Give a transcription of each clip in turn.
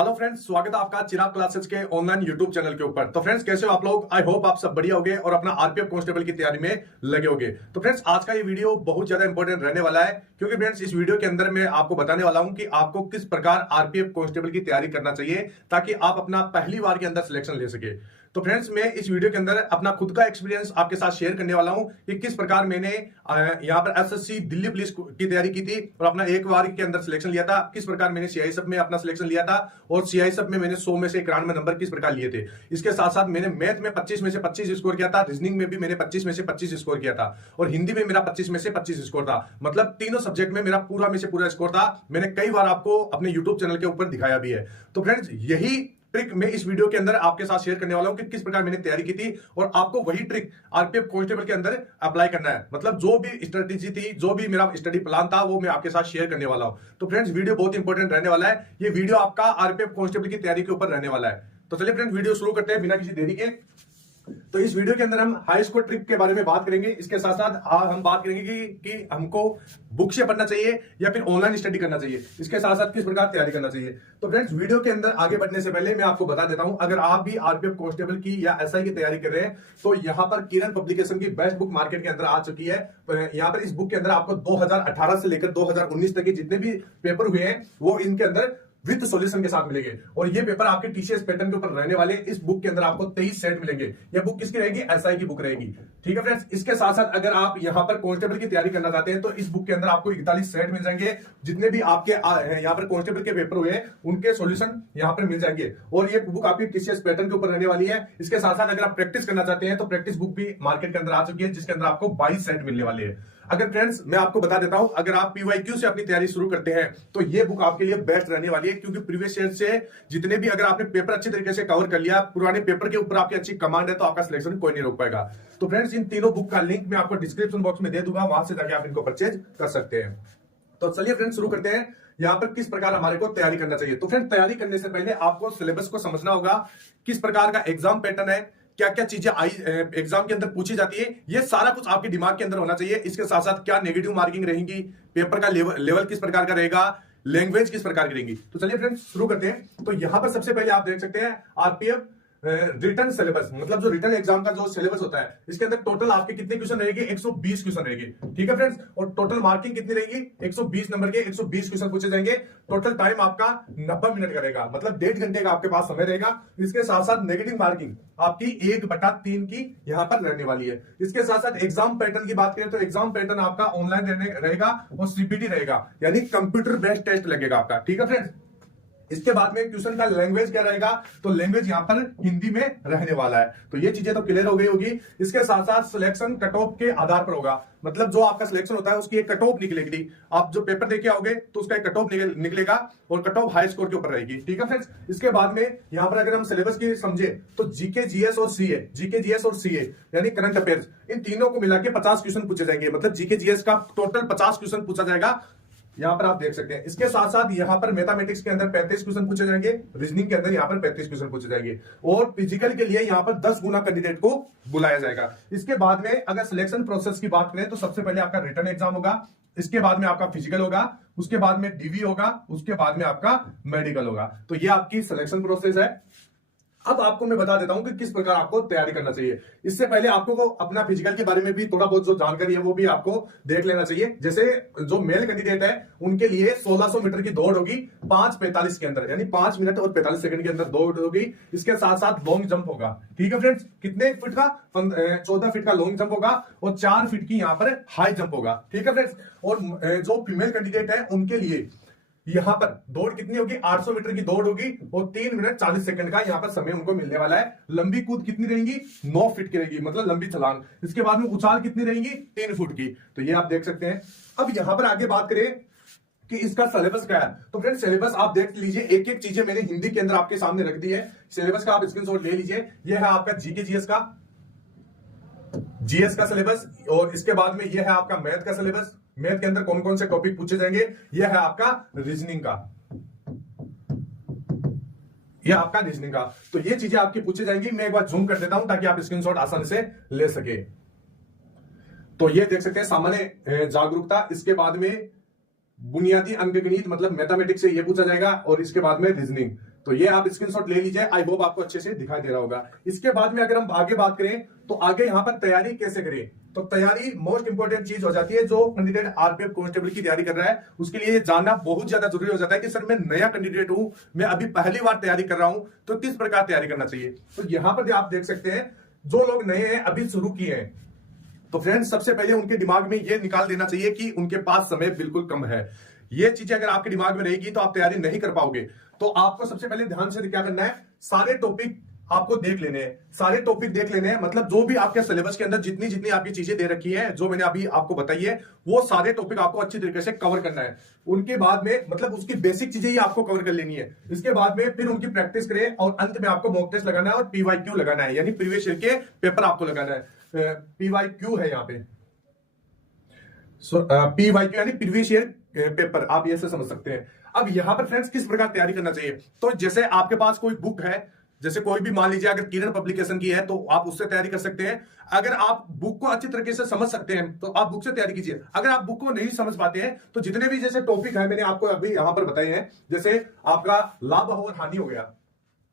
Hello friends, स्वागत है आपका चिराग क्लासेस के ऑनलाइन यूट्यूब चैनल के ऊपर। तो फ्रेंड्स, कैसे हो आप लोग? आई होप आप सब बढ़िया होगे और अपना आरपीएफ कांस्टेबल की तैयारी में लगे होगे। तो फ्रेंड्स, आज का ये वीडियो बहुत ज्यादा इंपॉर्टेंट रहने वाला है, क्योंकि फ्रेंड्स इस वीडियो के अंदर मैं आपको बताने वाला हूं कि आपको किस प्रकार आरपीएफ कांस्टेबल की तैयारी करना चाहिए ताकि आप अपना पहली बार के अंदर सिलेक्शन ले सके। तो फ्रेंड्स, मैं इस वीडियो के अंदर अपना खुद का एक्सपीरियंस आपके साथ शेयर करने वाला हूं कि किस प्रकार मैंने यहां पर एसएससी दिल्ली पुलिस की तैयारी की थी और अपना एक बार के अंदर सिलेक्शन लिया था। किस प्रकार मैंने सीआईएसएफ में अपना सिलेक्शन लिया था और सीआईएसएफ में मैंने 100 में से 91 नंबर किस प्रकार लिए थे। इसके साथ साथ मैंने मैथ में 25 में से 25 स्कोर किया था, रीजनिंग में भी मैंने 25 में से 25 स्कोर किया था और हिंदी में मेरा 25 में से 25 स्कोर था। मतलब तीनों सब्जेक्ट में मेरा पूरा में से पूरा स्कोर था। मैंने कई बार आपको अपने यूट्यूब चैनल के ऊपर दिखाया भी है। तो फ्रेंड्स, यही ट्रिक मैं इस वीडियो के अंदर आपके साथ शेयर करने वाला हूं कि किस प्रकार मैंने तैयारी की थी और आपको वही ट्रिक आरपीएफ कांस्टेबल के अंदर अप्लाई करना है। मतलब जो भी स्ट्रेटेजी थी, जो भी मेरा स्टडी प्लान था, वो मैं आपके साथ शेयर करने वाला हूं। तो फ्रेंड्स, वीडियो बहुत इंपॉर्टेंट रहने वाला है। ये वीडियो आपका आरपीएफ कांस्टेबल की तैयारी के ऊपर रहने वाला है। तो चलिए फ्रेंड्स, वीडियो शुरू करते हैं बिना किसी देरी के। तो इस वीडियो के अंदर हम हाई स्कोर ट्रिक के बारे में बात करेंगे। इसके साथ साथ हम बात करेंगे कि हमको बुक से पढ़ना चाहिए या फिर ऑनलाइन स्टडी करना चाहिए। इसके साथ साथ किस प्रकार तैयारी करना चाहिए। तो फ्रेंड्स, वीडियो के अंदर आगे बढ़ने से पहले मैं आपको बता देता हूं, अगर आप भी आरपीएफ कांस्टेबल की या एसआई की तैयारी कर रहे हैं तो यहां पर किरण पब्लिकेशन की बेस्ट बुक मार्केट के अंदर आ चुकी है। यहां पर इस बुक के अंदर आपको 2018 से लेकर 2019 तक के जितने भी पेपर हुए हैं वो इनके अंदर विद सॉल्यूशन के साथ मिलेंगे और ये पेपर आपके टीसीएस पैटर्न के ऊपर रहने वाले। इस बुक के अंदर आपको 23 सेट मिलेंगे। ये बुक किसकी रहेगी? एसआई की बुक रहेगी। ठीक है फ्रेंड्स, इसके साथ साथ अगर आप यहां पर कांस्टेबल की तैयारी करना चाहते हैं तो इस बुक के अंदर आपको 41 सेट मिल जाएंगे। जितने भी आपके यहां पर कांस्टेबल के पेपर हुए हैं उनके सॉल्यूशन यहां पर मिल जाएंगे और ये बुक आपकी टीसीएस पैटर्न के ऊपर रहने वाली है। इसके साथ साथ अगर आप प्रैक्टिस करना चाहते हैं तो प्रैक्टिस बुक भी मार्केट के अंदर आ चुकी है, जिसके अंदर आपको 22 सेट मिलने वाले हैं। अगर फ्रेंड्स, मैं आपको बता देता हूं, अगर आप पीवाईक्यू से अपनी तैयारी शुरू करते हैं तो ये बुक आपके लिए बेस्ट रहने वाली है, क्योंकि प्रीवियस ईयर से जितने भी अगर आपने पेपर अच्छे तरीके से कवर कर लिया, पुराने पेपर के ऊपर आपकी अच्छी कमांड है, तो आपका सिलेक्शन कोई नहीं रोक पाएगा। तो फ्रेंड्स, इन तीनों बुक का लिंक मैं आपको डिस्क्रिप्शन बॉक्स में दे दूंगा, वहां से जाके आप इनको परचेज कर सकते हैं। तो चलिए फ्रेंड्स, शुरू करते हैं यहां पर किस प्रकार हमारे को तैयारी करना चाहिए। तो फ्रेंड्स, तैयारी करने से पहले आपको सिलेबस को समझना होगा, किस प्रकार का एग्जाम पैटर्न है, क्या क्या चीजें एग्जाम के अंदर पूछी जाती है, ये सारा कुछ आपके दिमाग के अंदर होना चाहिए। इसके साथ साथ क्या नेगेटिव मार्किंग रहेगी, पेपर का लेवल किस प्रकार का रहेगा, लैंग्वेज किस प्रकार की रहेगी। तो चलिए फ्रेंड्स, शुरू करते हैं। तो यहां पर सबसे पहले आप देख सकते हैं आरपीएफ रिटर्न सिलेबस, मतलब जो रिटर्न एग्जाम का जो सिलेबस होता है, इसके अंदर टोटल आपके कितने क्वेश्चन रहेंगे? 120 क्वेश्चन रहेंगे। ठीक है फ्रेंड्स, और टोटल मार्किंग कितनी रहेगी? 120 नंबर के 120 क्वेश्चन पूछे जाएंगे। टोटल टाइम आपका 90 मिनट का रहेगा, मतलब 1.5 घंटे का आपके पास समय रहेगा। इसके साथ साथ नेगेटिव मार्किंग आपकी 1/3 की यहां पर रहने वाली है। इसके साथ साथ एग्जाम पैटर्न की बात करें तो एग्जाम पैटर्न आपका ऑनलाइन रहेगा और सीपीटी रहेगा, यानी कंप्यूटर बेस्ड टेस्ट लगेगा आपका। ठीक है फ्रेंड्स, इसके बाद में क्वेश्चन का लैंग्वेज क्या रहेगा? तो लैंग्वेज यहां पर हिंदी में रहने वाला है। तो ये चीजें तो क्लियर हो गई होगी। इसके साथ साथ सिलेक्शन कट ऑफ के आधार पर होगा, मतलब जो आपका सिलेक्शन होता है उसकी एक कट ऑफ निकलेगी। आप जो पेपर देके आओगे तो उसका एक कट ऑफ निकलेगा और कट ऑफ हाई स्कोर के ऊपर रहेगी। ठीक है फ्रेंड्स, इसके बाद में यहां पर अगर हम सिलेबस की समझे तो जीके, जीएस और सीए, जीके, जीएस और सीए यानी करंट अफेयर्स, इन तीनों को मिला के 50 क्वेश्चन पूछे जाएंगे। मतलब जीके, जीएस का टोटल 50 क्वेश्चन पूछा जाएगा, यहां पर आप देख सकते हैं। इसके साथ साथ यहां पर मैथमेटिक्स के अंदर 35 क्वेश्चन पूछे जाएंगे, रीजनिंग के अंदर यहां पर 35 क्वेश्चन पूछे जाएंगे और फिजिकल के लिए यहां पर 10 गुना कैंडिडेट को बुलाया जाएगा। इसके बाद में अगर सिलेक्शन प्रोसेस की बात करें तो सबसे पहले आपका रिटन एग्जाम होगा, इसके बाद में आपका फिजिकल होगा, उसके बाद में डीवी होगा, उसके बाद में आपका मेडिकल होगा। तो ये आपकी सिलेक्शन प्रोसेस है। अब आपको मैं बता देता हूं कि किस प्रकार आपको तैयारी करना चाहिए। इससे पहले आपको अपना फिजिकल के बारे में भी थोड़ा बहुत जो जानकारी है वो भी आपको देख लेना चाहिए। जैसे जो मेल कैंडिडेट है उनके लिए 1600 मीटर की दौड़ होगी 5:45 के अंदर, यानी 5 मिनट और 45 सेकंड के अंदर दौड़ होगी। इसके साथ साथ लॉन्ग जंप होगा। ठीक है फ्रेंड्स, कितने फीट का? 14 फीट का लॉन्ग जंप होगा और 4 फीट की यहां पर हाई जंप होगा। ठीक है फ्रेंड्स, और जो फीमेल कैंडिडेट है उनके लिए यहां पर दौड़ कितनी होगी? 800 मीटर की दौड़ होगी और 3 मिनट 40 सेकंड का यहां पर समय उनको मिलने वाला है। लंबी कूद कितनी रहेगी? 9 फीट की रहेगी, मतलब लंबी छलांग। इसके बाद में उछाल कितनी रहेगी? 3 फुट की। तो ये आप देख सकते हैं। अब यहां पर आगे बात करें कि इसका सिलेबस क्या है, तो फ्रेंड्स सिलेबस आप देख लीजिए। एक एक चीजें मैंने हिंदी के अंदर आपके सामने रख दी है। सिलेबस का आप स्क्रीनशॉट ले लीजिए। यह है आपका जीके, जीएस का सिलेबस और इसके बाद में यह है आपका मैथ का सिलेबस। मैथ के अंदर कौन कौन से टॉपिक पूछे जाएंगे? यह है आपका रीजनिंग का, यह आपका रीजनिंग का। तो ये चीजें आपकी पूछी जाएंगी। मैं एक बार जूम कर देता हूं ताकि आप स्क्रीनशॉट आसानी से ले सके। तो ये देख सकते हैं सामान्य जागरूकता, इसके बाद में बुनियादी अंकगणित मतलब मैथमेटिक्स से ये पूछा जाएगा और इसके बाद में रीजनिंग। तो ये आप स्क्रीनशॉट ले लीजिए, आई होप आपको अच्छे से दिखाई दे रहा होगा। इसके बाद में अगर हम आगे बात करें तो आगे यहां पर तैयारी कैसे करें, तो तैयारी मोस्ट इंपोर्टेंट चीज हो जाती है। जो कैंडिडेट आरपीएफ कांस्टेबल की तैयारी कर रहा है उसके लिए ये जानना बहुत ज्यादा जरूरी हो जाता है कि सर मैं नया कैंडिडेट हूं, मैं अभी पहली बार तैयारी कर रहा हूं, तो किस प्रकार तैयारी करना चाहिए। तो यहां पर आप देख सकते हैं जो लोग नए हैं, अभी शुरू किए हैं, तो फ्रेंड्स सबसे पहले उनके दिमाग में ये निकाल देना चाहिए कि उनके पास समय बिल्कुल कम है। ये चीजें अगर आपके दिमाग में रहेगी तो आप तैयारी नहीं कर पाओगे। तो आपको सबसे पहले ध्यान से क्या करना है, सारे टॉपिक आपको देख लेने हैं, सारे टॉपिक देख लेने हैं, मतलब जो भी आपके सिलेबस के अंदर जितनी जितनी आपकी चीजें दे रखी है, जो मैंने अभी आपको बताई है, वो सारे टॉपिक आपको अच्छी तरीके से कवर करना है। उनके बाद में मतलब उसकी बेसिक चीजें ही आपको कवर कर लेनी है। इसके बाद में फिर उनकी प्रैक्टिस करें और अंत में आपको मॉक टेस्ट लगाना है और पीवाईक्यू लगाना है, यानी प्रीवियस ईयर के पेपर आपको लगाना है। पीवाईक्यू है यहाँ पे, पीवाईक्यू यानी प्रीवियस ईयर पेपर, आप ये से समझ सकते हैं। अब यहां पर फ्रेंड्स किस प्रकार तैयारी करना चाहिए, तो जैसे आपके पास कोई बुक है, जैसे कोई भी मान लीजिए अगर किरण पब्लिकेशन की है तो आप उससे तैयारी कर सकते हैं। अगर आप बुक को अच्छी तरीके से समझ सकते हैं तो आप बुक से तैयारी कीजिए। अगर आप बुक को नहीं समझ पाते हैं तो जितने भी जैसे टॉपिक है मैंने आपको अभी यहां पर बताए हैं, जैसे आपका लाभ और हानि हो गया,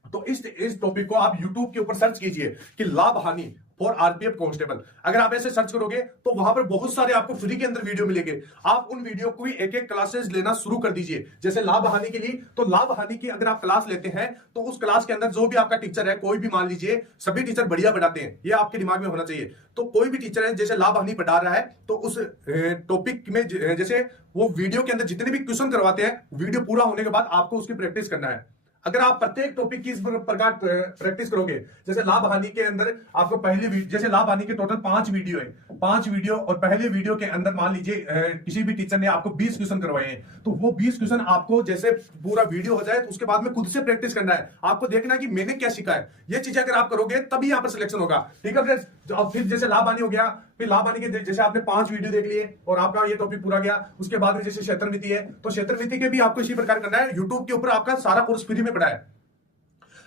तो इस टॉपिक को आप YouTube के ऊपर सर्च कीजिए कि लाभ हानि फॉर आरपीएफ कांस्टेबल। अगर आप ऐसे सर्च करोगे तो वहां पर बहुत सारे आपको फ्री के अंदर वीडियो मिलेंगे। आप उन वीडियो को एक एक क्लासेस लेना शुरू कर दीजिए। जैसे लाभ हानि के लिए, तो लाभ हानि की अगर आप क्लास लेते हैं तो उस क्लास के अंदर जो भी आपका टीचर है, कोई भी मान लीजिए, सभी टीचर बढ़िया पढ़ाते हैं, ये आपके दिमाग में होना चाहिए। तो कोई भी टीचर है जैसे लाभ हानि पढ़ा रहा है तो उस टॉपिक में जैसे वो वीडियो के अंदर जितने भी क्वेश्चन करवाते हैं, वीडियो पूरा होने के बाद आपको उसकी प्रैक्टिस करना है। अगर आप प्रत्येक टॉपिक की इस प्रकार प्रैक्टिस करोगे, जैसे लाभ हानि के अंदर आपको पहले, जैसे लाभ हानि के टोटल 5 वीडियो है, 5 वीडियो, और पहले वीडियो के अंदर मान लीजिए किसी भी टीचर ने आपको 20 क्वेश्चन करवाए हैं, तो वो 20 क्वेश्चन आपको जैसे पूरा वीडियो हो जाए तो उसके बाद में खुद से प्रैक्टिस करना है। आपको देखना है कि मैंने क्या सीखा है। ये चीजें अगर आप करोगे तभी यहाँ पर सिलेक्शन होगा। ठीक है फ्रेंड्स, फिर जैसे लाभ हानि हो गया, फिर लाभ हानि के जैसे आपने 5 वीडियो देख लिए और आपका ये टॉपिक पूरा गया। उसके बाद में जैसे क्षेत्र नीति है, तो क्षेत्र नीति के भी आपको इसी प्रकार करना है। यूट्यूब के ऊपर आपका सारा कोर्स फ्री में पड़ा है।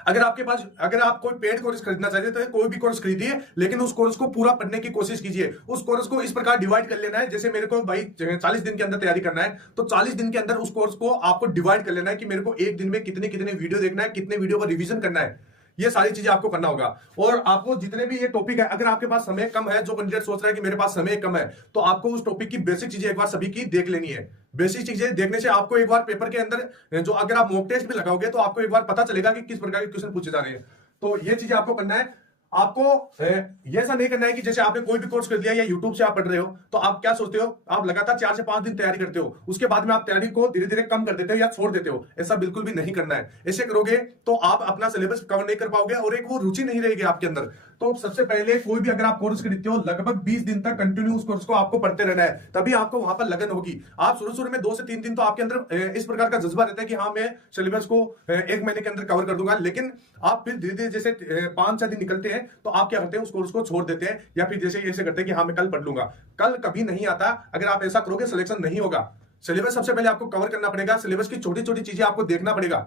अगर आपके पास, अगर आप कोई पेड कोर्स खरीदना चाहते हैं तो कोई भी कोर्स खरीदिए, लेकिन उस कोर्स को पूरा पढ़ने की कोशिश कीजिए। उस कोर्स को इस प्रकार डिवाइड कर लेना है, जैसे मेरे को भाई 40 दिन के अंदर तैयारी करना है, तो 40 दिन के अंदर उस कोर्स को आपको डिवाइड कर लेना है कि मेरे को एक दिन में कितने कितने वीडियो देखना है, कितने वीडियो का रिवीजन करना है। ये सारी चीजें आपको करना होगा। और आपको जितने भी ये टॉपिक है, अगर आपके पास समय कम है, जो कैंडिडेट सोच रहा है कि मेरे पास समय कम है, तो आपको उस टॉपिक की बेसिक चीजें एक बार सभी की देख लेनी है। बेसिक चीजें देखने से आपको एक बार पेपर के अंदर जो, अगर आप मॉक टेस्ट भी लगाओगे तो आपको एक बार पता चलेगा कि किस प्रकार के क्वेश्चन पूछे जा रहे हैं। तो ये चीजें आपको करना है। आपको ये ऐसा नहीं करना है कि जैसे आपने कोई भी कोर्स कर लिया या यूट्यूब से आप पढ़ रहे हो तो आप क्या सोचते हो, आप लगातार 4 से 5 दिन तैयारी करते हो, उसके बाद में आप तैयारी को धीरे धीरे कम कर देते हो या छोड़ देते हो। ऐसा बिल्कुल भी नहीं करना है। ऐसे करोगे तो आप अपना सिलेबस कवर नहीं कर पाओगे और एक वो रुचि नहीं रहेगी आपके अंदर। तो सबसे पहले कोई भी अगर आप कोर्स खरीदते हो, लगभग 20 दिन तक कंटिन्यू उस कोर्स को आपको पढ़ते रहना है, तभी आपको वहां पर लगन होगी। आप शुरू में 2 से 3 दिन तो आपके अंदर इस प्रकार का जज्बा रहता है कि हाँ मैं सिलेबस को 1 महीने के अंदर कवर कर दूंगा, लेकिन आप फिर धीरे धीरे जैसे 5-6 दिन निकलते हैं तो आप क्या करते हैं, उस कोर्स को छोड़ देते हैं, या फिर जैसे ऐसे करते हैं कि हाँ मैं कल पढ़ लूंगा। कल कभी नहीं आता। अगर आप ऐसा करोगे सिलेक्शन नहीं होगा। सिलेबस सबसे पहले आपको कवर करना पड़ेगा। सिलेबस की छोटी छोटी चीजें आपको देखना पड़ेगा।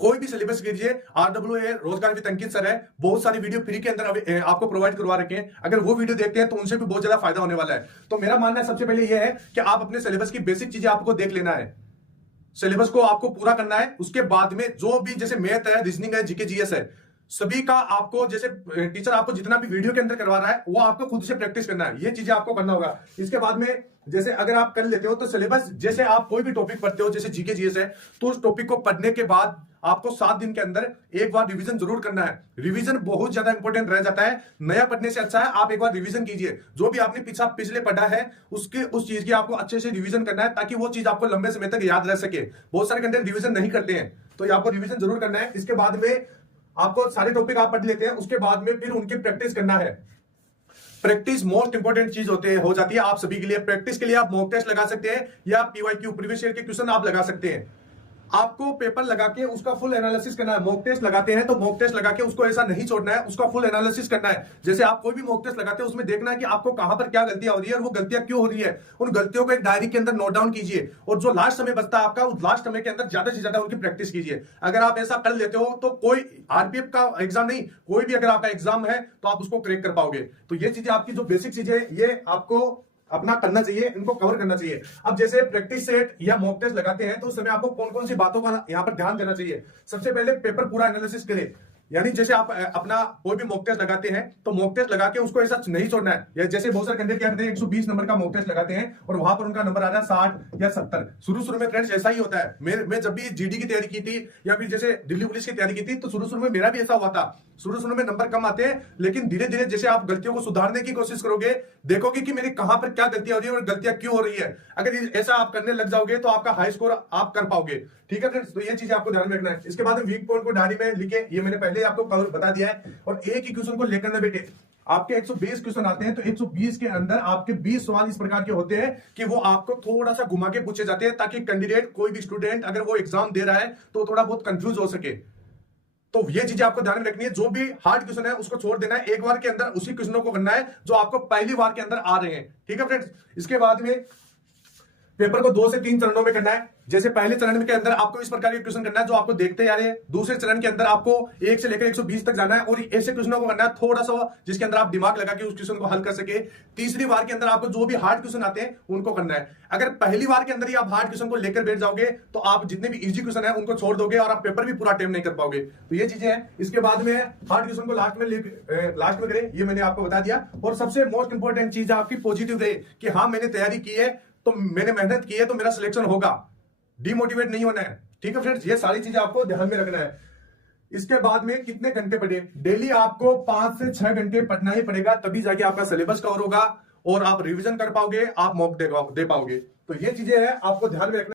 कोई भी सिलेबस कीजिए, RWA रोजगार विद अंकित सर है, बहुत सारी वीडियो फ्री के अंदर आपको प्रोवाइड करवा रखे हैं। अगर वो वीडियो देखते हैं तो उनसे भी बहुत ज्यादा फायदा होने वाला है। तो मेरा मानना है सबसे पहले यह है कि आप अपने सिलेबस की बेसिक चीजें आपको देख लेना है, सिलेबस को आपको पूरा करना है। उसके बाद में जो भी जैसे मैथ है, रीजनिंग है, जीके जीएस है, सभी का आपको जैसे टीचर आपको जितना भी वीडियो के अंदर करवा रहा है वो आपको खुद से प्रैक्टिस करना है। ये चीजें आपको करना होगा। इसके बाद में जैसे अगर आप कर लेते हो तो सिलेबस, जैसे आप कोई भी टॉपिक पढ़ते हो, जैसे जीके जीएस है, तो उस टॉपिक को पढ़ने के बाद आपको 7 दिन के अंदर एक बार रिवीजन जरूर करना है। रिवीजन बहुत ज्यादा इंपॉर्टेंट रह जाता है। नया पढ़ने से अच्छा है आप एक बार रिवीजन कीजिए। जो भी आपने पिछले पढ़ा है उस चीज की आपको अच्छे से रिवीजन करना है, ताकि वो चीज आपको लंबे समय तक याद रह सके। बहुत सारे कंटेंट रिवीजन नहीं करते हैं, तो आपको रिवीजन जरूर करना है। इसके बाद में आपको सारे टॉपिक आप पढ़ लेते हैं, उसके बाद में फिर उनकी प्रैक्टिस करना है। प्रैक्टिस मोस्ट इंपोर्टेंट चीज हो जाती है आप सभी के लिए। प्रैक्टिस के लिए आप मॉक टेस्ट लगा सकते हैं या पीवाईक्यू प्रीवियस ईयर के क्वेश्चन आप लगा सकते हैं। आपको पेपर लगा के उसका फुल एनालिसिस करना है। मॉक टेस्ट लगाते हैं तो मॉक टेस्ट लगा के उसको ऐसा नहीं छोड़ना है, उसका फुल एनालिसिस करना है। जैसे आप कोई भी मॉक टेस्ट लगाते हैं उसमें देखना है कि आपको कहां पर क्या गलतियां हो रही है और वो गलतियां क्यों हो रही है। उन गलतियों को एक डायरी के अंदर नोट डाउन कीजिए और जो लास्ट समय बचता है आपका, उस लास्ट समय के अंदर ज्यादा से ज्यादा उनकी प्रैक्टिस कीजिए। अगर आप ऐसा कर लेते हो तो कोई आरपीएफ का एग्जाम नहीं, कोई भी अगर आपका एग्जाम है तो आप उसको क्रैक कर पाओगे। तो ये चीजें आपकी जो बेसिक चीजें ये आपको अपना करना चाहिए, इनको कवर करना चाहिए। अब जैसे प्रैक्टिस सेट या मॉक टेस्ट लगाते हैं तो उस समय आपको कौन कौन सी बातों का यहाँ पर ध्यान देना चाहिए। सबसे पहले पेपर पूरा एनालिसिस करें, यानी जैसे आप अपना कोई भी मॉक टेस्ट लगाते हैं तो मॉक टेस्ट लगा के उसको ऐसा नहीं छोड़ना है, या जैसे बहुत सारे कैंडिडेट क्या करते हैं 120 नंबर का मॉक टेस्ट लगाते हैं और वहां पर उनका नंबर आ रहा है 60 या 70। शुरू में फ्रेंड्स ऐसा ही होता है। मैं जब भी जीडी की तैयारी की थी या फिर जैसे दिल्ली पुलिस की तैयारी की थी तो शुरू में मेरा भी ऐसा हुआ था। शुरू में नंबर कम आते हैं, लेकिन धीरे धीरे जैसे आप गलतियों को सुधारने की कोशिश करोगे, देखोगे कि मेरी कहां पर क्या गलतियां हो रही है और गलतियां क्यों हो रही है। अगर ऐसा आप करने लग जाओगे तो आपका हाई स्कोर आप कर पाओगे। ठीक है फ्रेंड्स, तो ये चीज आपको ध्यान में रखना है। इसके बाद वीक पॉइंट को डायरी में लिखे, ये मैंने पहले आपको बता दिया है। और एक ही क्वेश्चन को लेकर ना बेटे, आपके 120 क्वेश्चन आते हैं तो 120 के अंदर आपके 20 सवाल इस प्रकार के होते हैं कि वो आपको थोड़ा सा घुमा के पूछे जाते हैं, ताकि कैंडिडेट कोई भी स्टूडेंट अगर वो एग्जाम दे रहा है तो थोड़ा बहुत कंफ्यूज हो सके। तो ये चीजें आपको ध्यान में रखनी है। जो भी हार्ड क्वेश्चन है उसको छोड़ देना है, एक बार के अंदर उसी क्वेश्चनों को करना है जो आपको पहली बार के अंदर आ रहे हैं। ठीक है फ्रेंड्स, इसके बाद में पेपर को 2 से 3 चरणों में करना है। जैसे पहले चरण के अंदर आपको इस प्रकार के क्वेश्चन करना है जो आपको देखते आ रहे हैं। दूसरे चरण के अंदर आपको 1 से लेकर 120 तक जाना है और ऐसे क्वेश्चनों को करना है थोड़ा सा जिसके अंदर आप दिमाग लगा के उस क्वेश्चन को हल कर सके। तीसरी बार के अंदर आपको जो भी हार्ड क्वेश्चन आते हैं उनको करना है। अगर पहली बार के अंदर ही आप हार्ड क्वेश्चन को लेकर बैठ जाओगे तो आप जितने भी इजी क्वेश्चन है उनको छोड़ दोगे और आप पेपर भी पूरा अटेम्प्ट नहीं कर पाओगे। तो ये चीजें हैं। इसके बाद में हार्ड क्वेश्चन को लास्ट में करें, ये मैंने आपको बता दिया। और सबसे मोस्ट इंपॉर्टेंट चीज आपकी पॉजिटिव रहे कि हाँ मैंने तैयारी की है तो मैंने मेहनत की है तो मेरा सिलेक्शन होगा, डिमोटिवेट नहीं होना है। ठीक है फ्रेंड्स, ये सारी चीजें आपको ध्यान में रखना है। इसके बाद में कितने घंटे पढ़े, डेली आपको 5 से 6 घंटे पढ़ना ही पड़ेगा, तभी जाके आपका सिलेबस कवर होगा और आप रिवीजन कर पाओगे, आप मॉक दे पाओगे। तो ये चीजें हैं आपको ध्यान में रखना।